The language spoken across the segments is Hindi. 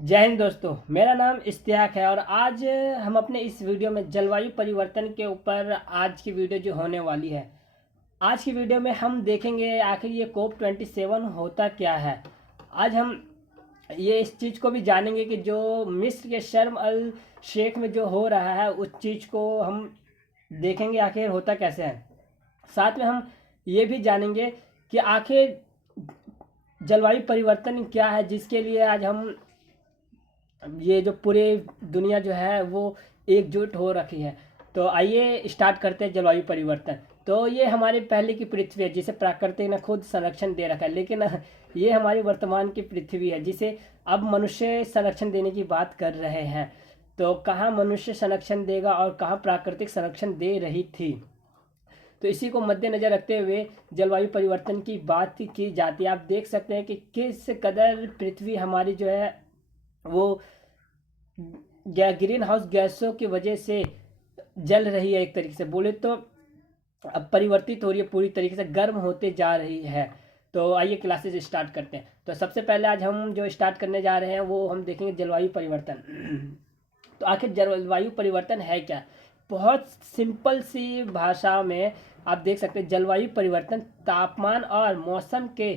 जय हिंद दोस्तों। मेरा नाम इश्तियाक है और आज हम अपने इस वीडियो में जलवायु परिवर्तन के ऊपर आज की वीडियो जो होने वाली है। आज की वीडियो में हम देखेंगे आखिर ये COP27 होता क्या है। आज हम ये इस चीज़ को भी जानेंगे कि जो मिस्र के शर्म अल शेख में जो हो रहा है उस चीज़ को हम देखेंगे आखिर होता कैसे है। साथ में हम ये भी जानेंगे कि आखिर जलवायु परिवर्तन क्या है जिसके लिए आज हम ये जो पूरे दुनिया जो है वो एकजुट हो रखी है। तो आइए स्टार्ट करते हैं जलवायु परिवर्तन। तो ये हमारी पहले की पृथ्वी है जिसे प्रकृति ने खुद संरक्षण दे रखा है, लेकिन ये हमारी वर्तमान की पृथ्वी है जिसे अब मनुष्य संरक्षण देने की बात कर रहे हैं। तो कहाँ मनुष्य संरक्षण देगा और कहाँ प्राकृतिक संरक्षण दे रही थी। तो इसी को मद्देनजर रखते हुए जलवायु परिवर्तन की बात की जाती है। आप देख सकते हैं कि किस कदर पृथ्वी हमारी जो है वो ग्रीन हाउस गैसों की वजह से जल रही है। एक तरीके से बोले तो अब परिवर्तित हो रही है, पूरी तरीके से गर्म होते जा रही है। तो आइए क्लासेस स्टार्ट करते हैं। तो सबसे पहले आज हम जो स्टार्ट करने जा रहे हैं वो हम देखेंगे जलवायु परिवर्तन। तो आखिर जलवायु परिवर्तन है क्या। बहुत सिंपल सी भाषा में आप देख सकते हैं जलवायु परिवर्तन तापमान और मौसम के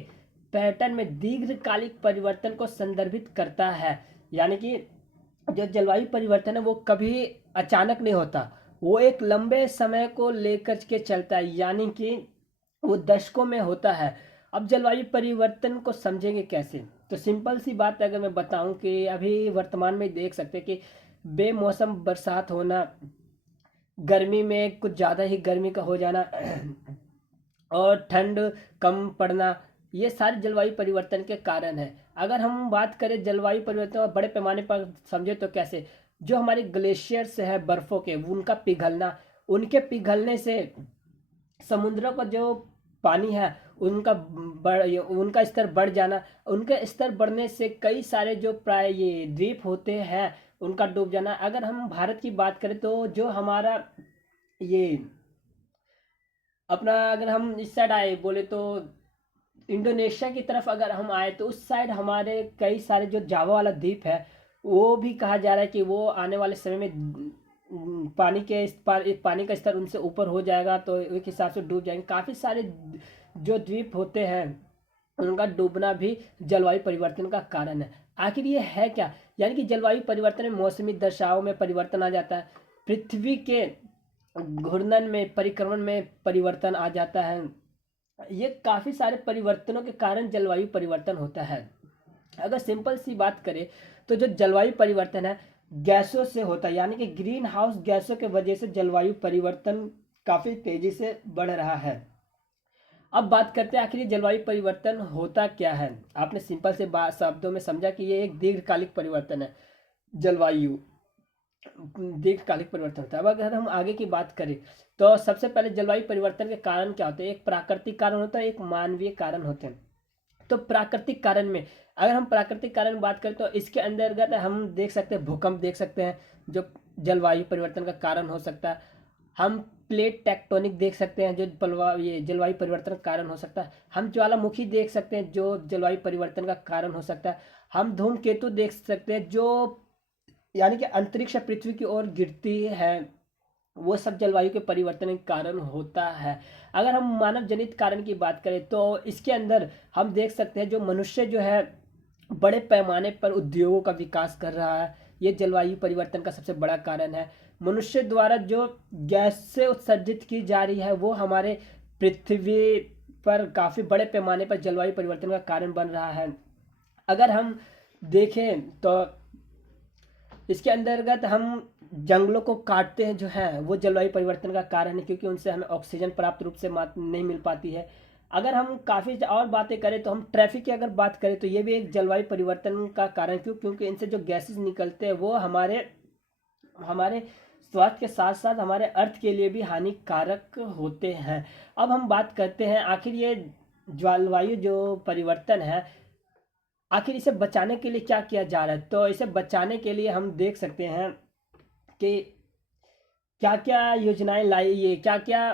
पैटर्न में दीर्घकालिक परिवर्तन को संदर्भित करता है। यानी कि जो जलवायु परिवर्तन है वो कभी अचानक नहीं होता, वो एक लंबे समय को लेकर के चलता है, यानी कि वो दशकों में होता है। अब जलवायु परिवर्तन को समझेंगे कैसे। तो सिंपल सी बात अगर मैं बताऊं कि अभी वर्तमान में देख सकते हैं कि बेमौसम बरसात होना, गर्मी में कुछ ज़्यादा ही गर्मी का हो जाना और ठंड कम पड़ना, ये सारे जलवायु परिवर्तन के कारण है। अगर हम बात करें जलवायु परिवर्तन और बड़े पैमाने पर समझे तो कैसे, जो हमारे ग्लेशियर्स है बर्फ़ों के, उनका पिघलना, उनके पिघलने से समुद्रों का जो पानी है उनका स्तर बढ़ जाना, उनका स्तर बढ़ने से कई सारे जो प्राय ये द्वीप होते हैं उनका डूब जाना। अगर हम भारत की बात करें तो जो हमारा ये अपना, अगर हम इस साइड आए बोले तो इंडोनेशिया की तरफ अगर हम आए तो उस साइड हमारे कई सारे जो जावा वाला द्वीप है वो भी कहा जा रहा है कि वो आने वाले समय में पानी का स्तर उनसे ऊपर हो जाएगा, तो एक हिसाब से डूब जाएंगे। काफ़ी सारे जो द्वीप होते हैं उनका डूबना भी जलवायु परिवर्तन का कारण है। आखिर ये है क्या। यानी कि जलवायु परिवर्तन में मौसमी दशाओं में परिवर्तन आ जाता है, पृथ्वी के घूर्णन में परिक्रमण में परिवर्तन आ जाता है। ये काफ़ी सारे परिवर्तनों के कारण जलवायु परिवर्तन होता है। अगर सिंपल सी बात करें तो जो जलवायु परिवर्तन है गैसों से होता है, यानी कि ग्रीन हाउस गैसों के वजह से जलवायु परिवर्तन काफ़ी तेज़ी से बढ़ रहा है। अब बात करते हैं आखिर ये जलवायु परिवर्तन होता क्या है। आपने सिंपल से बात शब्दों में समझा कि ये एक दीर्घकालिक परिवर्तन है। जलवायु दीर्घकालिक परिवर्तन होता है। अब अगर हम आगे की बात करें तो सबसे पहले जलवायु परिवर्तन के कारण क्या होते हैं। एक प्राकृतिक कारण होता है, एक मानवीय कारण होते हैं। तो प्राकृतिक कारण में अगर हम प्राकृतिक कारण बात करें तो इसके अंतर्गत हम देख सकते हैं भूकंप देख सकते हैं जो जलवायु परिवर्तन का कारण हो सकता है। हम प्लेट टेक्टोनिक देख सकते हैं जो ये जलवायु परिवर्तन का कारण हो सकता है। हम ज्वालामुखी देख सकते हैं जो जलवायु परिवर्तन का कारण हो सकता है। हम धूमकेतु देख सकते हैं जो यानी कि अंतरिक्ष पृथ्वी की ओर गिरती है, वो सब जलवायु के परिवर्तन के कारण होता है। अगर हम मानव जनित कारण की बात करें तो इसके अंदर हम देख सकते हैं जो मनुष्य जो है बड़े पैमाने पर उद्योगों का विकास कर रहा है, ये जलवायु परिवर्तन का सबसे बड़ा कारण है। मनुष्य द्वारा जो गैस से उत्सर्जित की जा रही है वो हमारे पृथ्वी पर काफ़ी बड़े पैमाने पर जलवायु परिवर्तन का कारण बन रहा है। अगर हम देखें तो इसके अंतर्गत हम जंगलों को काटते हैं जो है वो जलवायु परिवर्तन का कारण है, क्योंकि उनसे हमें ऑक्सीजन प्राप्त रूप से नहीं मिल पाती है। अगर हम काफ़ी और बातें करें तो हम ट्रैफिक की अगर बात करें तो ये भी एक जलवायु परिवर्तन का कारण, क्योंकि इनसे जो गैसेस निकलते हैं वो हमारे हमारे स्वास्थ्य के साथ साथ हमारे अर्थ के लिए भी हानिकारक होते हैं। अब हम बात करते हैं आखिर ये जलवायु जो परिवर्तन है आखिर इसे बचाने के लिए क्या किया जा रहा है। तो इसे बचाने के लिए हम देख सकते हैं कि क्या क्या योजनाएं लाई, ये क्या क्या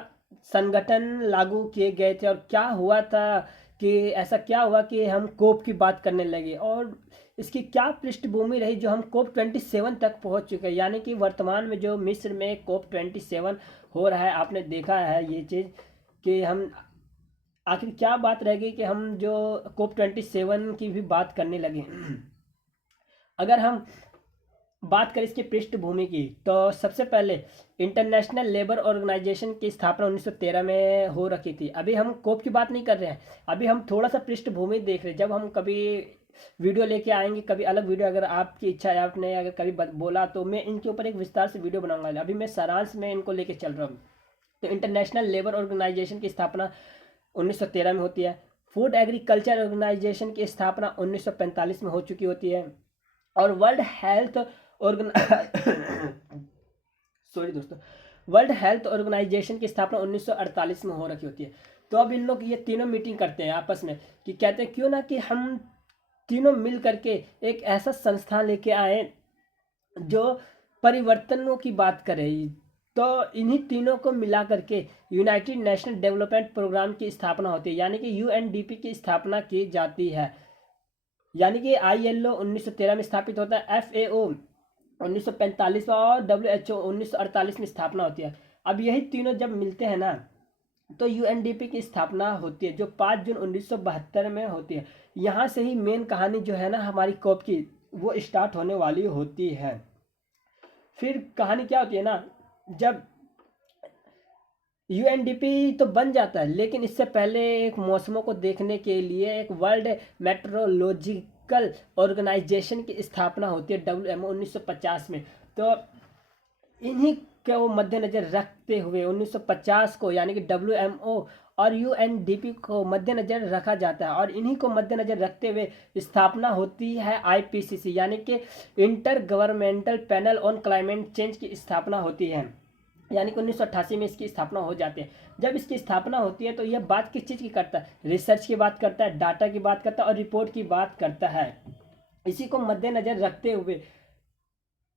संगठन लागू किए गए थे और क्या हुआ था कि ऐसा क्या हुआ कि हम कोप की बात करने लगे। और इसकी क्या पृष्ठभूमि रही जो हम कोप 27 तक पहुंच चुके हैं। यानी कि वर्तमान में जो मिस्र में कोप 27 हो रहा है, आपने देखा है ये चीज़ कि हम आखिर क्या बात रह गई कि हम जो कोप 27 की भी बात करने लगे। अगर हम बात करें इसकी पृष्ठभूमि की, तो सबसे पहले इंटरनेशनल लेबर ऑर्गेनाइजेशन की स्थापना 1913 में हो रखी थी। अभी हम कोप की बात नहीं कर रहे हैं, अभी हम थोड़ा सा पृष्ठभूमि देख रहे हैं। जब हम कभी वीडियो लेके आएंगे, कभी अलग वीडियो, अगर आपकी इच्छा है, आपने अगर कभी बोला तो मैं इनके ऊपर एक विस्तार से वीडियो बनाऊंगा। अभी मैं सारांश में इनको लेके चल रहा हूँ। तो इंटरनेशनल लेबर ऑर्गेनाइजेशन की स्थापना 1913 में होती है। फूड एग्रीकल्चर ऑर्गेनाइजेशन की स्थापना 1945 में हो चुकी होती है। और वर्ल्ड हेल्थ सॉरी दोस्तों, वर्ल्ड हेल्थ ऑर्गेनाइजेशन की स्थापना 1948 में हो रखी होती है। तो अब इन लोग ये तीनों मीटिंग करते हैं आपस में कि कहते हैं क्यों ना कि हम तीनों मिल करके एक ऐसा संस्थान लेके आए जो परिवर्तनों की बात करे। तो इन्हीं तीनों को मिला करके यूनाइटेड नेशनल डेवलपमेंट प्रोग्राम की स्थापना होती है, यानी कि यूएनडीपी की स्थापना की जाती है। यानी कि ILO 1913 में स्थापित होता है, FAO 1945 और WHO 1948 में स्थापना होती है। अब यही तीनों जब मिलते हैं ना, तो यूएनडीपी की स्थापना होती है जो 5 जून 1972 में होती है। यहाँ से ही मेन कहानी जो है ना हमारी कोप की, वो स्टार्ट होने वाली होती है। फिर कहानी क्या होती है ना, जब यूएनडीपी तो बन जाता है, लेकिन इससे पहले एक मौसमों को देखने के लिए एक वर्ल्ड मेट्रोलॉजिकल ऑर्गेनाइजेशन की स्थापना होती है, WMO 1950 में। तो इन्हीं को मद्देनजर रखते हुए 1950 को, यानी कि WMO और यूएनडीपी को मद्देनजर रखा जाता है, और इन्हीं को मद्देनजर रखते हुए स्थापना होती है IPCC, यानी कि inter governmental panel on climate change की स्थापना होती है। यानी कि 1988 में इसकी स्थापना हो जाती है। जब इसकी स्थापना होती है तो यह बात किस चीज़ की करता है, रिसर्च की बात करता है, डाटा की बात करता है और रिपोर्ट की बात करता है। इसी को मद्देनजर रखते हुए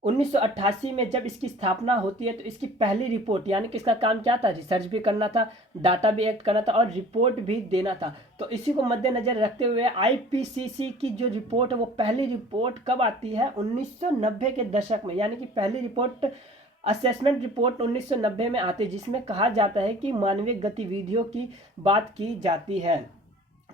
1988 में जब इसकी स्थापना होती है तो इसकी पहली रिपोर्ट, यानी कि इसका काम क्या था, रिसर्च भी करना था, डाटा भी एक्ट करना था और रिपोर्ट भी देना था। तो इसी को मद्देनजर रखते हुए IPCC की जो रिपोर्ट है वो पहली रिपोर्ट कब आती है, 1990 के दशक में। यानी कि पहली रिपोर्ट असेसमेंट रिपोर्ट 1990 में आती है, जिसमें कहा जाता है कि मानवीय गतिविधियों की बात की जाती है।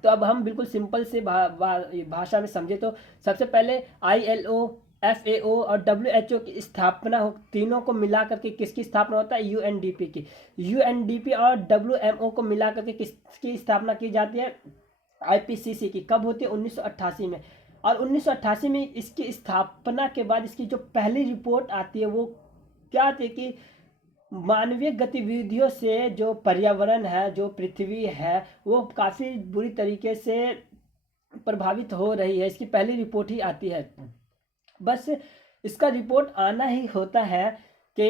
तो अब हम बिल्कुल सिंपल से भाषा में समझे तो सबसे पहले ILO, FAO और WHO की स्थापना हो, तीनों को मिला करके किसकी स्थापना होता है, यूएनडीपी की। यूएनडीपी और WMO को मिला करके किसकी स्थापना की जाती है, IPCC की। कब होती है, 1988 में। और 1988 में इसकी स्थापना के बाद इसकी जो पहली रिपोर्ट आती है वो क्या थी कि मानवीय गतिविधियों से जो पर्यावरण है, जो पृथ्वी है, वो काफ़ी बुरी तरीके से प्रभावित हो रही है। इसकी पहली रिपोर्ट ही आती है। बस इसका रिपोर्ट आना ही होता है कि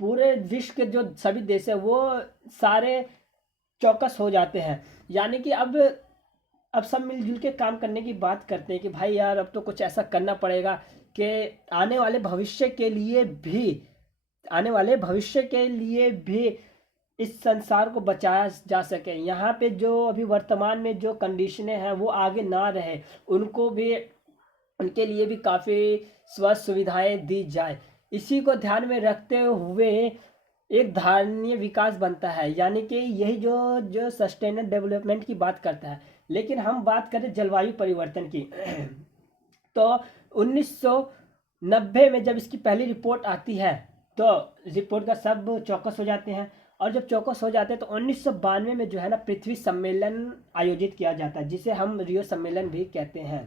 पूरे विश्व के जो सभी देश है वो सारे चौकस हो जाते हैं। यानी कि अब सब मिलजुल के काम करने की बात करते हैं कि भाई यार अब तो कुछ ऐसा करना पड़ेगा कि आने वाले भविष्य के लिए भी इस संसार को बचाया जा सके। यहाँ पे जो अभी वर्तमान में जो कंडीशनें हैं वो आगे ना रहे, उनके लिए भी काफ़ी स्वास्थ्य सुविधाएं दी जाए। इसी को ध्यान में रखते हुए एक धारणीय विकास बनता है, यानी कि यही जो सस्टेनेबल डेवलपमेंट की बात करता है। लेकिन हम बात करें जलवायु परिवर्तन की तो 1990 में जब इसकी पहली रिपोर्ट आती है तो रिपोर्ट का सब चौकस हो जाते हैं, और जब चौकस हो जाते हैं तो 1992 में जो है ना पृथ्वी सम्मेलन आयोजित किया जाता है, जिसे हम रियो सम्मेलन भी कहते हैं।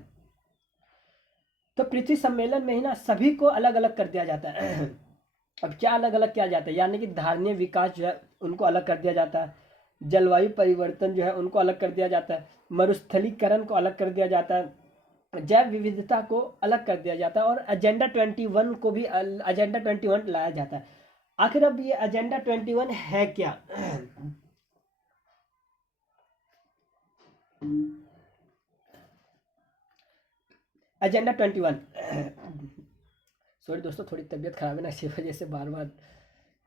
तो पृथ्वी सम्मेलन में ही ना सभी को अलग अलग कर दिया जाता है। अब क्या अलग अलग किया जाता है, यानी कि धारणीय विकास जो है उनको अलग कर दिया जाता है, जलवायु परिवर्तन जो है उनको अलग कर दिया जाता है, मरुस्थलीकरण को अलग कर दिया जाता है, जैव विविधता को अलग कर दिया जाता है, और एजेंडा 21 को भी एजेंडा 21 लाया जाता है। आखिर अब ये एजेंडा 21 है क्या? एजेंडा 21 सॉरी दोस्तों, थोड़ी तबीयत खराब है ना, इसी वजह से बार बार।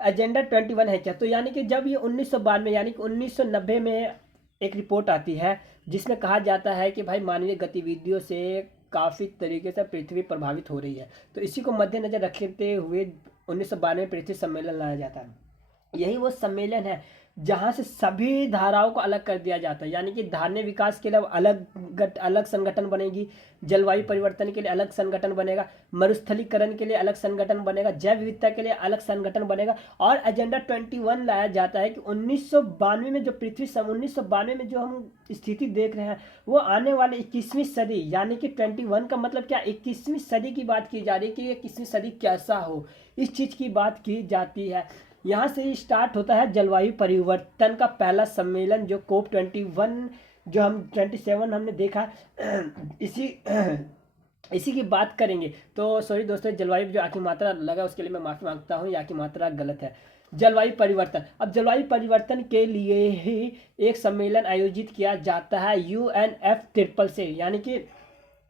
एजेंडा 21 है क्या? तो यानी कि जब ये 1992 यानी कि 1990 में एक रिपोर्ट आती है जिसमें कहा जाता है कि भाई मानवीय गतिविधियों से काफ़ी तरीके से पृथ्वी प्रभावित हो रही है। तो इसी को मद्देनजर रखते हुए 1992 में पृथ्वी सम्मेलन लाया जाता है। यही वो सम्मेलन है जहाँ से सभी धाराओं को अलग कर दिया जाता है, यानी कि धान्य विकास के लिए अलग संगठन बनेगी, जलवायु परिवर्तन के लिए अलग संगठन बनेगा, मरुस्थलीकरण के लिए अलग संगठन बनेगा, जैव विविधता के लिए अलग संगठन बनेगा। और एजेंडा 21 लाया जाता है कि 1992 में जो पृथ्वी 1992 में जो हम स्थिति देख रहे हैं वो आने वाले 21वीं सदी, यानी कि 21 का मतलब क्या, 21वीं सदी की बात की जा रही है कि 21वीं सदी कैसा हो, इस चीज़ की बात की जाती है। यहाँ से ही स्टार्ट होता है जलवायु परिवर्तन का पहला सम्मेलन, जो COP 21, जो हम 27 हमने देखा। इसी की बात करेंगे। तो सॉरी दोस्तों, जलवायु जो आखिरी मात्रा लगा उसके लिए मैं माफ़ी मांगता हूँ, यहाँ की मात्रा गलत है। जलवायु परिवर्तन, अब जलवायु परिवर्तन के लिए ही एक सम्मेलन आयोजित किया जाता है UNFCCC से, यानी कि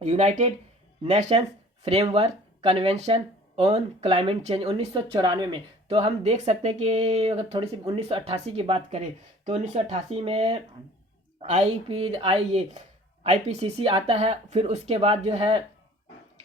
United Nations framework convention on climate change 1994 में। तो हम देख सकते हैं कि अगर थोड़ी सी 1988 की बात करें तो 1988 में IPCC आता है। फिर उसके बाद जो है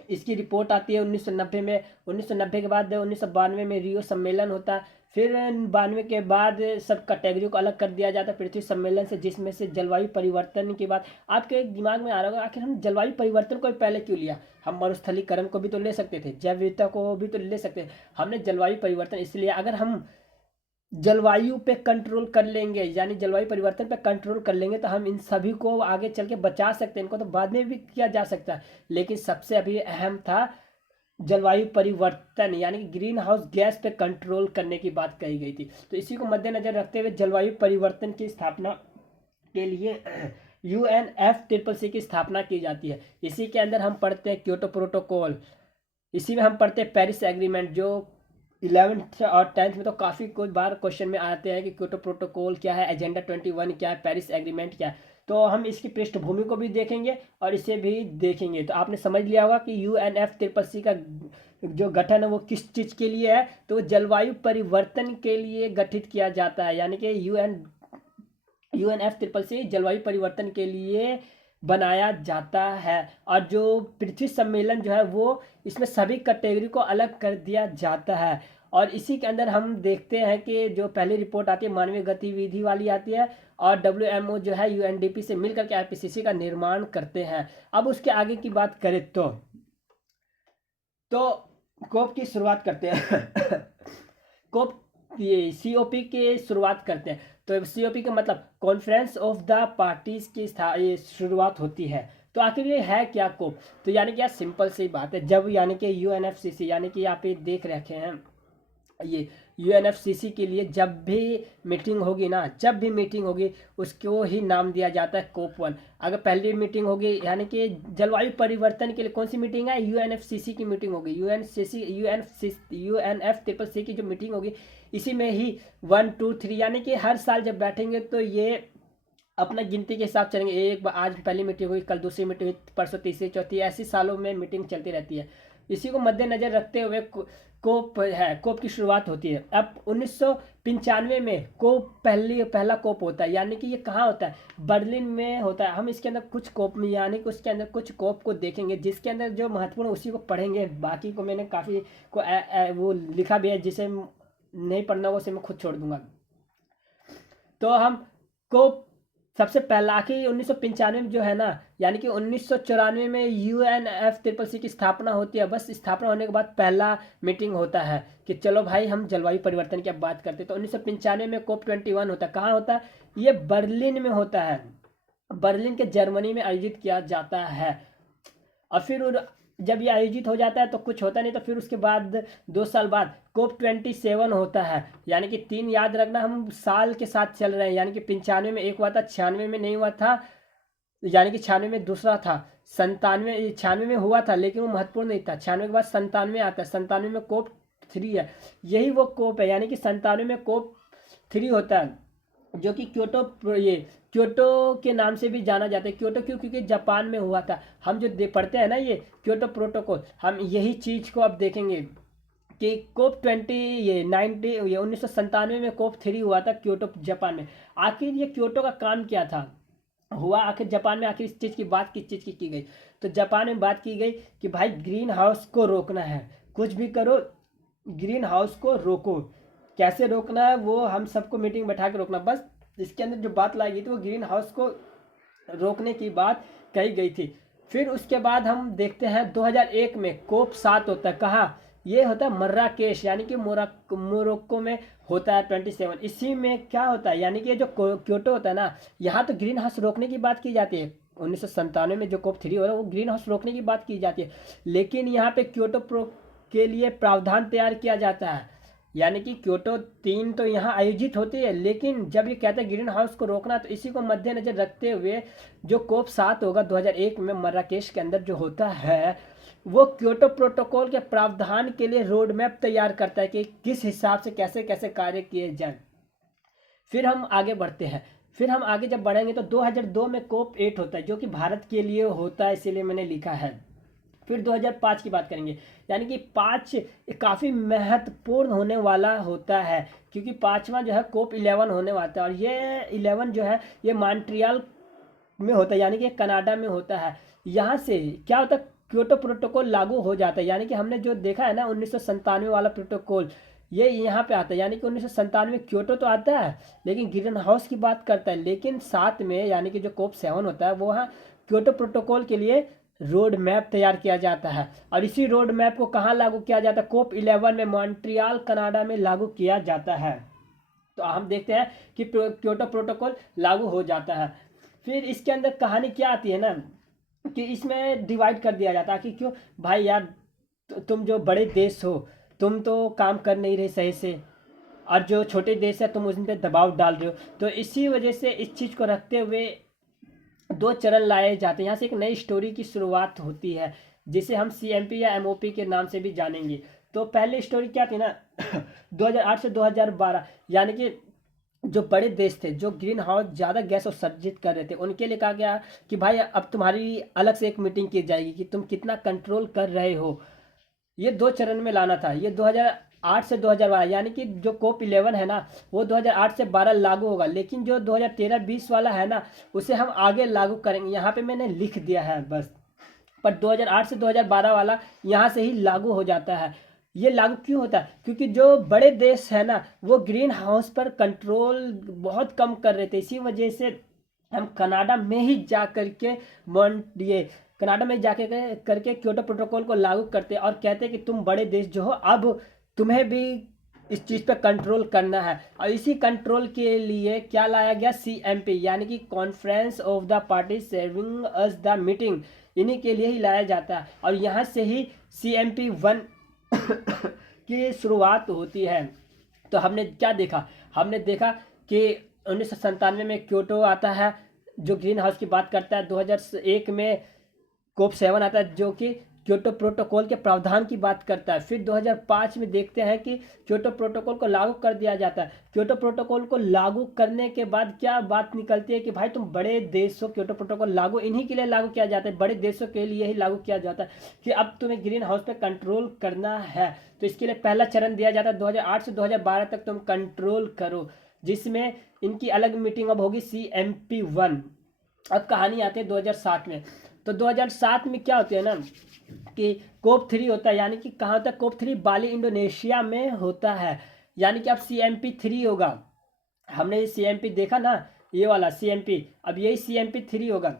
इसकी रिपोर्ट आती है 1990 में। 1990 के बाद 1992 में रियो सम्मेलन होता है। फिर 92 के बाद सब कैटेगरी को अलग कर दिया जाता है पृथ्वी सम्मेलन से, जिसमें से जलवायु परिवर्तन की बात आपके दिमाग में आ रहा होगा, आखिर हम जलवायु परिवर्तन को पहले क्यों लिया, हम मरुस्थलीकरण को भी तो ले सकते थे, जैव विविधता को भी तो ले सकते थे। हमने जलवायु परिवर्तन इसलिए, अगर हम जलवायु पे कंट्रोल कर लेंगे, यानी जलवायु परिवर्तन पे कंट्रोल कर लेंगे, तो हम इन सभी को आगे चल के बचा सकते हैं। इनको तो बाद में भी किया जा सकता है, लेकिन सबसे अभी अहम था जलवायु परिवर्तन, यानी कि ग्रीन हाउस गैस पे कंट्रोल करने की बात कही गई थी। तो इसी को मद्देनजर रखते हुए जलवायु परिवर्तन की स्थापना के लिए UNFCCC की स्थापना की जाती है। इसी के अंदर हम पढ़ते हैं क्योटो प्रोटोकॉल, इसी में हम पढ़ते हैं पेरिस एग्रीमेंट, जो 11th और 10th में तो काफ़ी कुछ बार क्वेश्चन में आते हैं कि क्योटो प्रोटोकॉल क्या है, एजेंडा 21 क्या है, पेरिस एग्रीमेंट क्या है। तो हम इसकी पृष्ठभूमि को भी देखेंगे और इसे भी देखेंगे। तो आपने समझ लिया होगा कि UNFCCC का जो गठन है वो किस चीज़ के लिए है, तो जलवायु परिवर्तन के लिए गठित किया जाता है, यानी कि UNFCCC जलवायु परिवर्तन के लिए बनाया जाता है। और जो पृथ्वी सम्मेलन जो है वो इसमें सभी कैटेगरी को अलग कर दिया जाता है। और इसी के अंदर हम देखते हैं कि जो पहली रिपोर्ट आती है मानवीय गतिविधि वाली आती है, और WMO जो है UNDP से मिलकर के IPCC का निर्माण करते हैं। अब उसके आगे की बात करें तो COP की शुरुआत करते हैं। COP की शुरुआत करते हैं। तो COP का मतलब कॉन्फ्रेंस ऑफ द पार्टीज की ये शुरुआत होती है। तो आखिर ये है क्या COP, तो यानी कि यार सिंपल सी बात है, जब यानी कि UNFCCC, यानी कि आप ये देख रखे हैं ये UNFCCC के लिए जब भी मीटिंग होगी ना, जब भी मीटिंग होगी उसको ही नाम दिया जाता है COP1। अगर पहली मीटिंग होगी यानी कि जलवायु परिवर्तन के लिए कौन सी मीटिंग है, UNFCCC की मीटिंग होगी, UNFCCC की जो मीटिंग होगी इसी में ही 1 2 3, यानी कि हर साल जब बैठेंगे तो ये अपना गिनती के हिसाब चलेंगे, एक बार आज पहली मीटिंग हुई, कल दूसरी मीटिंग हुई, परसों तीसरी चौथी, ऐसी सालों में मीटिंग चलती रहती है। इसी को मद्देनजर रखते हुए COP की शुरुआत होती है। अब 1995 में पहला COP होता है, यानी कि ये कहाँ होता है, बर्लिन में होता है। हम इसके अंदर कुछ COP में यानी कि उसके अंदर कुछ COP को देखेंगे, जिसके अंदर जो महत्वपूर्ण उसी को पढ़ेंगे, बाकी को मैंने काफ़ी को वो लिखा भी है, जिसे नहीं पढ़ना वो उसे मैं खुद छोड़ दूंगा। तो हम COP सबसे पहला आखिर 1995 में जो है ना, यानी कि 1994 में UNFCCC की स्थापना होती है। बस स्थापना होने के बाद पहला मीटिंग होता है कि चलो भाई हम जलवायु परिवर्तन की अब बात करते हैं। तो 1995 में COP 21 होता है। कहाँ होता है, ये बर्लिन में होता है, बर्लिन के जर्मनी में आयोजित किया जाता है। और फिर जब ये आयोजित हो जाता है तो कुछ होता नहीं, तो फिर उसके बाद 2 साल बाद COP 27 होता है। यानी कि 3 याद रखना, हम साल के साथ चल रहे हैं, यानी कि 95 में एक हुआ था, 96 में नहीं हुआ था, यानी कि 96 में दूसरा था, 96 में हुआ था लेकिन वो महत्वपूर्ण नहीं था। 96 के बाद 97 आता है, 97 में COP 3 है, यही वो COP है, यानी कि 97 में COP 3 होता है, जो कि क्योटो के नाम से भी जाना जाता है। क्योटो क्यों, क्योंकि जापान में हुआ था। हम जो पढ़ते हैं ना ये क्योटो प्रोटोकॉल, हम यही चीज़ को अब देखेंगे कि COP 1997 में COP 3 हुआ था क्योटो जापान में। आखिर ये क्योटो का काम क्या था, हुआ आखिर जापान में, आखिर इस चीज़ की बात किस चीज़ की गई? तो जापान में बात की गई कि भाई ग्रीन हाउस को रोकना है, कुछ भी करो ग्रीन हाउस को रोको। कैसे रोकना है वो हम सबको मीटिंग बैठा के रोकना, बस इसके अंदर जो बात लाई गई थी वो ग्रीन हाउस को रोकने की बात कही गई थी। फिर उसके बाद हम देखते हैं 2001 में कोप 7 होता है, कहाँ? ये होता है मर्राकेश, यानी कि मोरक्को में होता है 27। इसी में क्या होता है, यानी कि जो क्योटो होता है ना, यहाँ तो ग्रीन हाउस रोकने की बात की जाती है। 1997 में जो कोप 3 हो रहा है वो ग्रीन हाउस रोकने की बात की जाती है, लेकिन यहाँ पे क्योटो प्रो के लिए प्रावधान तैयार किया जाता है। यानी कि क्योटो 3 तो यहाँ आयोजित होती है, लेकिन जब ये कहते हैं ग्रीन हाउस को रोकना, तो इसी को मद्देनजर रखते हुए जो कोप 7 होगा 2001 में मर्राकेश के अंदर जो होता है, वो क्योटो प्रोटोकॉल के प्रावधान के लिए रोड मैप तैयार करता है कि किस हिसाब से कैसे कैसे कार्य किए जाए। फिर हम आगे बढ़ते हैं, फिर हम आगे जब बढ़ेंगे तो 2002 में कोप 8 होता है, जो कि भारत के लिए होता है, इसीलिए मैंने लिखा है। फिर 2005 की बात करेंगे, यानी कि 5 काफ़ी महत्वपूर्ण होने वाला होता है, क्योंकि पाँचवा जो है कोप 11 होने वाला है, और ये 11 जो है ये मॉन्ट्रियल में होता है, यानी कि कनाडा में होता है। यहाँ से क्या होता है, क्योटो प्रोटोकॉल लागू हो जाता है, यानी कि हमने जो देखा है ना 1997 वाला प्रोटोकॉल, ये यहाँ पे आता है। यानी कि 1997 में क्योटो तो आता है, लेकिन ग्रीन हाउस की बात करता है, लेकिन साथ में यानी कि जो कोप 7 होता है वो हाँ क्योटो प्रोटोकॉल के लिए रोड मैप तैयार किया जाता है, और इसी रोड मैप को कहाँ लागू किया जाता है? कोप 11 में मॉन्ट्रियल कनाडा में लागू किया जाता है। तो हम देखते हैं कि क्योटो प्रोटोकॉल लागू हो जाता है। फिर इसके अंदर कहानी क्या आती है ना, कि इसमें डिवाइड कर दिया जाता है कि क्यों भाई यार, तुम जो बड़े देश हो तुम तो काम कर नहीं रहे सही से, और जो छोटे देश है तुम उन पर दबाव डाल रहे हो। तो इसी वजह से इस चीज़ को रखते हुए 2 चरण लाए जाते हैं। यहाँ से एक नई स्टोरी की शुरुआत होती है, जिसे हम CMP या MOP के नाम से भी जानेंगे। तो पहले स्टोरी क्या थी ना 2008 से 2012, यानी कि जो बड़े देश थे जो ग्रीन हाउस ज़्यादा गैस उत्सर्जित कर रहे थे, उनके लिए कहा गया कि भाई अब तुम्हारी अलग से एक मीटिंग की जाएगी कि तुम कितना कंट्रोल कर रहे हो। ये 2 चरण में लाना था। ये 2008 से 2012, यानी कि जो कोप 11 है ना वो 2008 से 12 लागू होगा, लेकिन जो 2013-20 वाला है ना उसे हम आगे लागू करेंगे। यहाँ पे मैंने लिख दिया है बस, पर 2008 से 2012 वाला यहाँ से ही लागू हो जाता है। ये लागू क्यों होता है? क्योंकि जो बड़े देश है ना वो ग्रीन हाउस पर कंट्रोल बहुत कम कर रहे थे, इसी वजह से हम कनाडा में ही जा करके ये कनाडा में जाके करके क्योटो प्रोटोकॉल को लागू करते और कहते कि तुम बड़े देश जो हो अब तुम्हें भी इस चीज़ पे कंट्रोल करना है। और इसी कंट्रोल के लिए क्या लाया गया? CMP, यानी कि conference of the party serving us the meeting, इन्हीं के लिए ही लाया जाता है। और यहाँ से ही CMP 1 की शुरुआत होती है। तो हमने क्या देखा? हमने देखा कि 1997 में क्योटो आता है जो ग्रीन हाउस की बात करता है, 2001 में कोप 7 आता है जो कि क्योटो प्रोटोकॉल के प्रावधान की बात करता है। फिर 2005 में देखते हैं कि क्योटो प्रोटोकॉल को लागू कर दिया जाता है। क्योटो प्रोटोकॉल को लागू करने के बाद क्या बात निकलती है कि भाई तुम बड़े देश हो, क्योटो प्रोटोकॉल लागू इन्हीं के लिए लागू किया जाता है, बड़े देशों के लिए ही लागू किया जाता है कि अब तुम्हें ग्रीन हाउस पे कंट्रोल करना है। तो इसके लिए पहला चरण दिया जाता है 2008 से 2012 तक तुम कंट्रोल करो, जिसमें इनकी अलग मीटिंग अब होगी CMP 1। अब कहानी आती है 2007 में। तो 2007 में क्या होती है ना कि कोप 3 होता है, यानी कि कहाँ होता है? कोप 3 बाली इंडोनेशिया में होता है, यानी कि अब CMP 3 होगा। हमने ये CMP देखा ना, ये वाला CMP, अब यही CMP 3 होगा।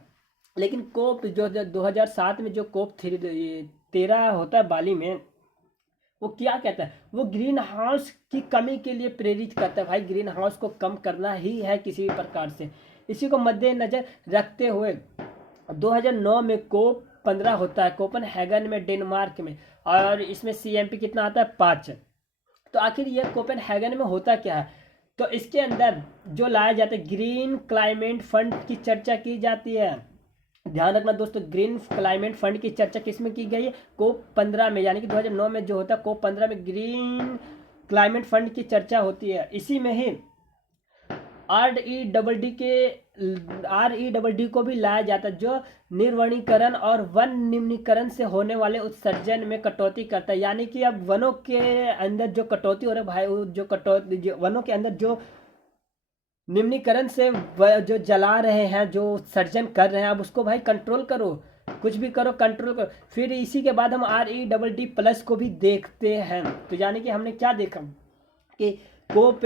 लेकिन कोप जो 2007 में जो कोप 13 होता है बाली में, वो क्या कहता है? वो ग्रीन हाउस की कमी के लिए प्रेरित करता है। भाई ग्रीन हाउस को कम करना ही है किसी भी प्रकार से। इसी को मद्देनजर रखते हुए 2009 में कोप 15 होता है कोपेनहेगन में, डेनमार्क में, और इसमें CMP कितना आता है? 5। तो आखिर ये कोपेनहेगन में होता क्या है? तो इसके अंदर जो लाया जाता है ग्रीन क्लाइमेट फंड की चर्चा की जाती है। ध्यान रखना दोस्तों, ग्रीन क्लाइमेट फंड की चर्चा किसमें की गई है? कोप 15 में, यानी कि 2009 में जो होता है कोप 15 में ग्रीन क्लाइमेट फंड की चर्चा होती है। इसी में ही REDD को भी लाया जाता है, जो निर्वनीकरण और वन निम्नीकरण से होने वाले उत्सर्जन में कटौती करता है। यानी कि अब वनों के अंदर जो कटौती हो रहा है भाई, जो वनों के अंदर जो निम्नीकरण से जो जला रहे हैं, जो सर्जन कर रहे हैं, अब उसको भाई कंट्रोल करो, कुछ भी करो कंट्रोल करो। फिर इसी के बाद हम REDD+ को भी देखते हैं। तो यानी कि हमने क्या देखा कि कोप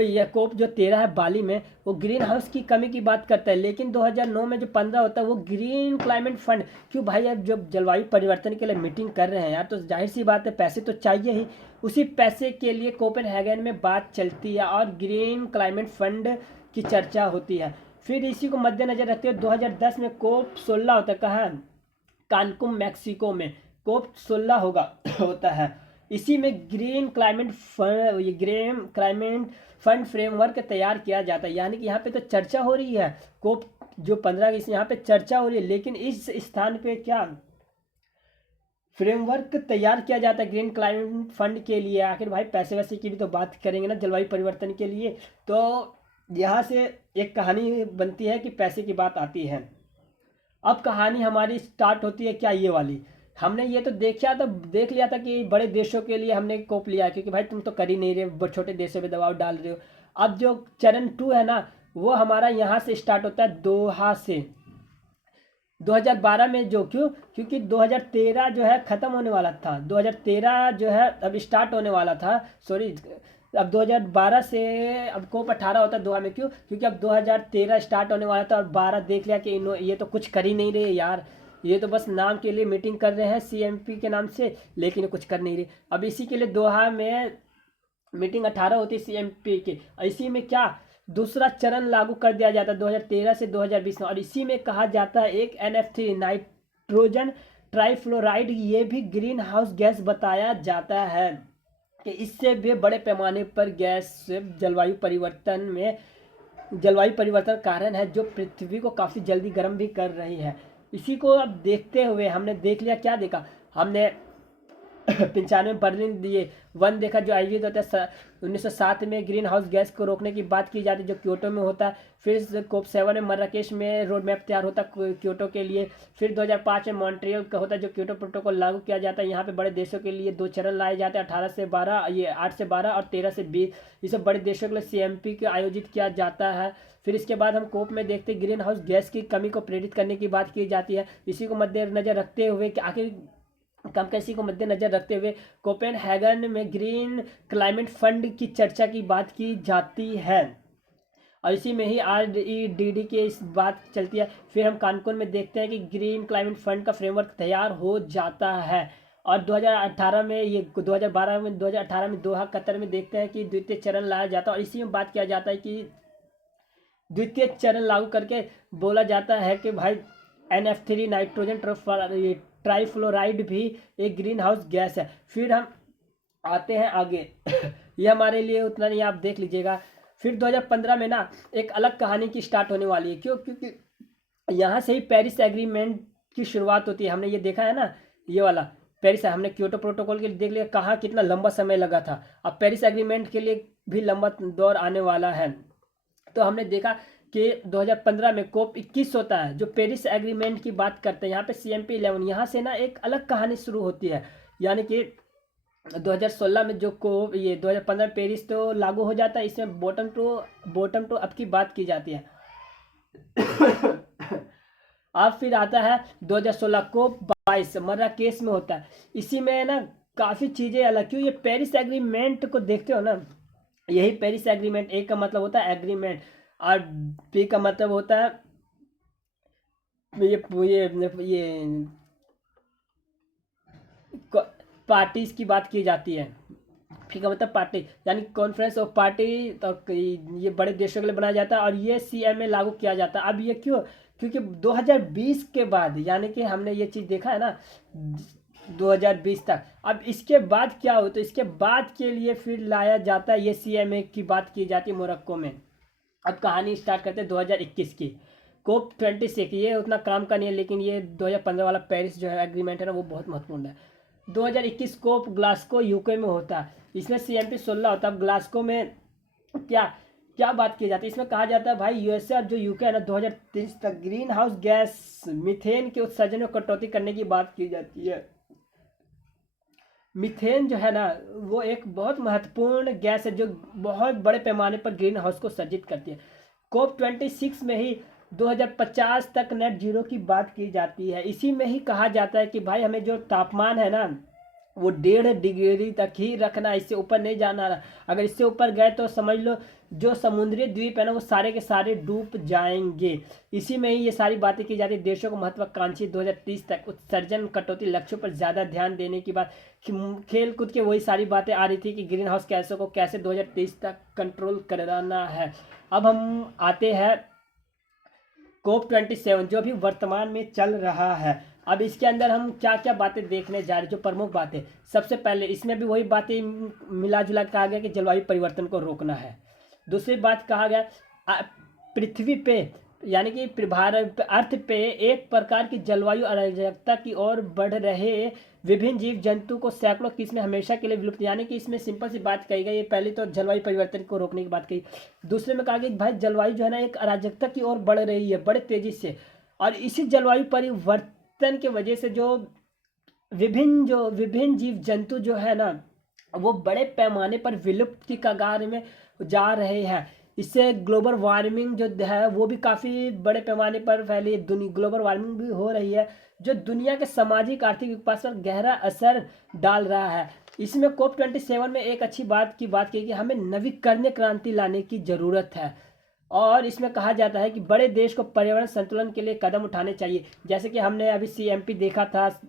जो 13 है बाली में, वो ग्रीन हाउस की कमी की बात करता है, लेकिन 2009 में जो 15 होता है वो ग्रीन क्लाइमेट फंड। क्यों भाई, अब जब जलवायु परिवर्तन के लिए मीटिंग कर रहे हैं यार, तो जाहिर सी बात है पैसे तो चाहिए ही। उसी पैसे के लिए कोपेनहेगन में बात चलती है और ग्रीन क्लाइमेट फंड की चर्चा होती है। फिर इसी को मद्देनजर रखते हुए 2010 में कोप 16 होता है, कहाँ? कानकुम मैक्सिको में कोप 16 होगा होता है। इसी में ग्रीन क्लाइमेट फंड फ्रेमवर्क तैयार किया जाता है। यानी कि यहाँ पे तो चर्चा हो रही है, कोप जो 15 की यहाँ पे चर्चा हो रही है, लेकिन इस स्थान पे क्या फ्रेमवर्क तैयार किया जाता है ग्रीन क्लाइमेट फंड के लिए। आखिर भाई पैसे वैसे की भी तो बात करेंगे ना जलवायु परिवर्तन के लिए। तो यहाँ से एक कहानी बनती है कि पैसे की बात आती है। अब कहानी हमारी स्टार्ट होती है क्या, ये वाली। हमने ये तो देख लिया था कि बड़े देशों के लिए हमने कोप लिया, क्योंकि भाई तुम तो कर ही नहीं रहे, छोटे देशों पे दबाव डाल रहे हो। अब जो चरण 2 है ना, वो हमारा यहाँ से स्टार्ट होता है दोहा से। 2012 में जो क्योंकि 2013 जो है ख़त्म होने वाला था, 2013 जो है अब स्टार्ट होने वाला था, सॉरी। अब 2012 से अब कोप 18 होता है दोहा में, क्योंकि अब 2013 स्टार्ट होने वाला था और 12 देख लिया कि ये तो कुछ कर ही नहीं रहे यार, ये तो बस नाम के लिए मीटिंग कर रहे हैं CMP के नाम से, लेकिन ये कुछ कर नहीं रहे। अब इसी के लिए दोहा में मीटिंग 18 होती है CMP की। इसी में क्या दूसरा चरण लागू कर दिया जाता है 2013 से 2020 में, और इसी में कहा जाता है एक NF3 नाइट्रोजन ट्राइफ्लोराइड, ये भी ग्रीन हाउस गैस बताया जाता है कि इससे भी बड़े पैमाने पर गैस जलवायु परिवर्तन कारण है, जो पृथ्वी को काफ़ी जल्दी गर्म भी कर रही है। इसी को अब देखते हुए हमने देख लिया, क्या देखा हमने 95 बर्लिन दिए वन देखा, जो आयोजित होता है 1907 में, ग्रीन हाउस गैस को रोकने की बात की जाती है जो क्योटो में होता है। फिर कोप 7 में मर्राकेश में रोड मैप तैयार होता है क्योटो के लिए। फिर 2005 में मॉन्ट्रियल का होता है जो क्योटो प्रोटोकॉल लागू किया जाता है। यहाँ पे बड़े देशों के लिए 2 चरण लाए जाते हैं, 18 से 12, ये 8 से 12 और 13 से 20। ये सब बड़े देशों के लिए CMP का आयोजित किया जाता है। फिर इसके बाद हम कोप में देखते हैं ग्रीन हाउस गैस की कमी को प्रेरित करने की बात की जाती है। इसी को मद्देनजर रखते हुए कि आखिर कम कैसी को मद्देनजर रखते हुए कोपेनहेगन में ग्रीन क्लाइमेट फंड की चर्चा की बात की जाती है, और इसी में ही REDD की इस बात चलती है। फिर हम कानकुन में देखते हैं कि ग्रीन क्लाइमेट फंड का फ्रेमवर्क तैयार हो जाता है। और 2018 में ये 2012 में 2018 में दोहा कतर में देखते हैं कि द्वितीय चरण लाया जाता है, और इसी में बात किया जाता है कि द्वितीय चरण लागू करके बोला जाता है कि भाई NF3 नाइट्रोजन ट्राइफ्लोराइड भी एक ग्रीन हाउस गैस है। फिर हम आते हैं आगे ये हमारे लिए उतना नहीं, आप देख लीजिएगा। फिर 2015 में ना एक अलग कहानी की स्टार्ट होने वाली है, क्योंकि यहाँ से ही पेरिस एग्रीमेंट की शुरुआत होती है। हमने ये देखा है ना, ये वाला पेरिस है, हमने क्योटो प्रोटोकॉल के लिए देख लिया कहाँ कितना लंबा समय लगा था। अब पेरिस एग्रीमेंट के लिए भी लंबा दौर आने वाला है। तो हमने देखा कि 2015 में कोप 21 होता है जो पेरिस एग्रीमेंट की बात करते हैं। यहाँ पे CMP 11, यहाँ से ना एक अलग कहानी शुरू होती है। यानी कि 2016 में जो कोप, ये 2015 पेरिस तो लागू हो जाता है, इसमें बॉटम टू अप की बात की जाती है। अब फिर आता है 2016 कोप 22 मर्राकेश में होता है। इसी में ना काफ़ी चीज़ें अलग, क्यों ये पेरिस एग्रीमेंट को देखते हो ना, यही पेरिस एग्रीमेंट, ए का मतलब होता है एग्रीमेंट और P का मतलब होता है ये पार्टीज की बात की जाती है। P का मतलब पार्टी, यानी कॉन्फ्रेंस ऑफ पार्टी, तो ये बड़े देशों के लिए बनाया जाता है और ये CMA लागू किया जाता है। अब ये क्योंकि 2020 के बाद, यानी कि हमने ये चीज़ देखा है ना 2020 तक, अब इसके बाद क्या हो, तो इसके बाद के लिए फिर लाया जाता है ये CMA की बात की जाती है मोरक्को में। अब कहानी स्टार्ट करते हैं 2021 की। कोप 26 ये उतना काम का नहीं है, लेकिन ये 2015 वाला पेरिस जो है एग्रीमेंट है ना, वो बहुत महत्वपूर्ण है। 2021 कोप ग्लासगो UK में होता है, इसमें CMP 16 होता है। ग्लासगो में क्या क्या बात की जाती है, इसमें कहा जाता है भाई USA और जो UK है ना 2030 तक ग्रीन हाउस गैस मीथेन के उत्सर्जन में कटौती करने की बात की जाती है। मीथेन जो है ना, वो एक बहुत महत्वपूर्ण गैस है जो बहुत बड़े पैमाने पर ग्रीन हाउस को सर्जित करती है। COP26 में ही 2050 तक नेट जीरो की बात की जाती है। इसी में ही कहा जाता है कि भाई हमें जो तापमान है ना वो 1.5 डिग्री तक ही रखना, इससे ऊपर नहीं जाना। अगर इससे ऊपर गए तो समझ लो जो समुद्री द्वीप है ना वो सारे के सारे डूब जाएंगे। इसी में ही ये सारी बातें की जाती है। देशों को महत्वाकांक्षी 2030 तक उत्सर्जन कटौती लक्ष्यों पर ज़्यादा ध्यान देने की बात, खेल कूद के वही सारी बातें आ रही थी कि ग्रीन हाउस गैसों को कैसे 2030 तक कंट्रोल कराना है। अब हम आते हैं COP27 जो अभी वर्तमान में चल रहा है। अब इसके अंदर हम क्या क्या बातें देखने जा रहे हैं, जो प्रमुख बातें। सबसे पहले इसमें भी वही बातें मिला जुला कहा गया कि जलवायु परिवर्तन को रोकना है। दूसरी बात कहा गया पृथ्वी पे यानी कि भारत अर्थ पे एक प्रकार की जलवायु अराजकता की ओर बढ़ रहे विभिन्न जीव जंतु को सैकड़ों किस्में हमेशा के लिए विलुप्त, यानी कि इसमें सिंपल सी बात कही गई है। पहले तो जलवायु परिवर्तन को रोकने की बात कही। दूसरे में कहा गया भाई जलवायु जो है ना एक अराजकता की ओर बढ़ रही है बड़े तेजी से, और इसी जलवायु परिवर्तन की वजह से जो विभिन्न जीव जंतु जो है ना वो बड़े पैमाने पर विलुप्त की कगार में जा रहे हैं। इससे ग्लोबल वार्मिंग जो है वो भी काफ़ी बड़े पैमाने पर फैली, ग्लोबल वार्मिंग भी हो रही है जो दुनिया के सामाजिक आर्थिक विकास पर गहरा असर डाल रहा है। इसमें COP27 में एक अच्छी बात की कि हमें नवीकरणीय क्रांति लाने की ज़रूरत है। और इसमें कहा जाता है कि बड़े देश को पर्यावरण संतुलन के लिए कदम उठाने चाहिए, जैसे कि हमने अभी CMP देखा था,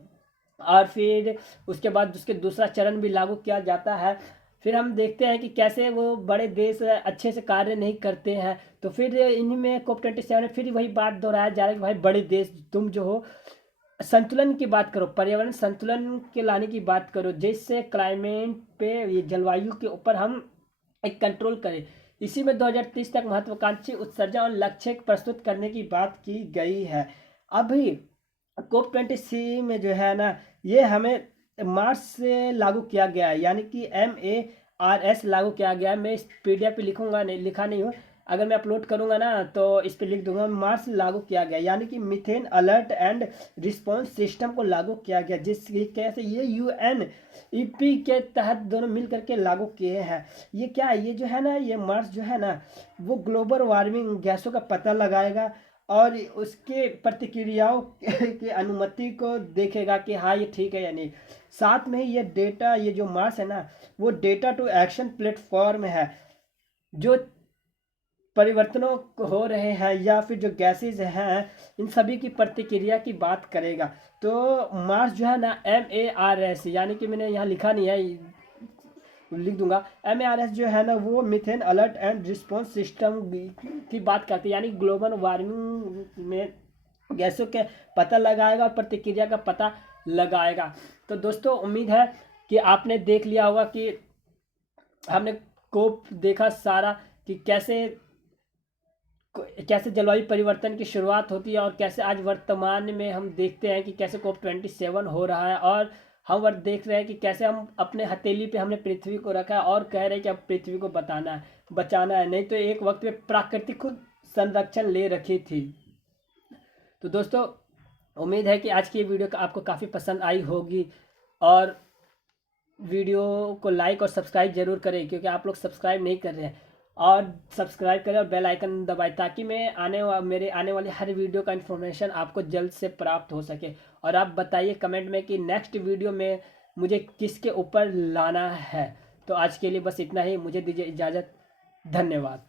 और फिर उसके बाद उसके दूसरा चरण भी लागू किया जाता है। फिर हम देखते हैं कि कैसे वो बड़े देश अच्छे से कार्य नहीं करते हैं, तो फिर इन्हीं में COP27 में फिर वही बात दोहराया जा रहा है कि भाई बड़े देश तुम जो हो संतुलन की बात करो, पर्यावरण संतुलन के लाने की बात करो, जिससे क्लाइमेट पे ये जलवायु के ऊपर हम एक कंट्रोल करें। इसी में 2030 तक महत्वाकांक्षी उत्सर्जन और लक्ष्य प्रस्तुत करने की बात की गई है। अभी COP26 में जो है ना ये हमें मार्च से लागू किया गया है, यानी कि MARS लागू किया गया है। मैं इस PDF पे लिखूंगा नहीं, लिखा नहीं हूँ, अगर मैं अपलोड करूंगा ना तो इस पे लिख दूंगा। मार्च लागू किया गया यानी कि methane alert and response system को लागू किया गया, जिसकी कैसे ये UNEP के तहत दोनों मिल करके लागू किए हैं। ये क्या है, ये जो है ना ये मार्च जो है ना वो ग्लोबल वार्मिंग गैसों का पता लगाएगा और उसके प्रतिक्रियाओं की अनुमति को देखेगा कि हाँ ये ठीक है या नहीं। साथ में ही ये डेटा, ये जो मार्स है ना वो डेटा टू एक्शन प्लेटफॉर्म है, जो परिवर्तनों हो रहे हैं या फिर जो गैसेज हैं इन सभी की प्रतिक्रिया की बात करेगा। तो मार्स जो है ना MARS, यानी कि मैंने यहाँ लिखा नहीं है, लिख दूंगा। MARS जो है ना वो methane alert and response system की बात करती है, यानी ग्लोबल वार्मिंग में गैसों के पता लगाएगा और प्रतिक्रिया का पता लगाएगा। तो दोस्तों उम्मीद है कि आपने देख लिया होगा कि हमने कोप देखा सारा कि कैसे जलवायु परिवर्तन की शुरुआत होती है और कैसे आज वर्तमान में हम देखते हैं कि कैसे COP27 हो रहा है, और हम देख रहे हैं कि कैसे हम अपने हथेली पे हमने पृथ्वी को रखा है और कह रहे हैं कि अब पृथ्वी को बचाना है, नहीं तो एक वक्त में प्राकृतिक खुद संरक्षण ले रखी थी। तो दोस्तों उम्मीद है कि आज की वीडियो आपको काफ़ी पसंद आई होगी, और वीडियो को लाइक और सब्सक्राइब जरूर करें, क्योंकि आप लोग सब्सक्राइब नहीं कर रहे हैं। और सब्सक्राइब करें और बेल आइकन दबाएं ताकि मेरे आने वाली हर वीडियो का इन्फॉर्मेशन आपको जल्द से प्राप्त हो सके। और आप बताइए कमेंट में कि नेक्स्ट वीडियो में मुझे किसके ऊपर लाना है। तो आज के लिए बस इतना ही, मुझे दीजिए इजाज़त, धन्यवाद।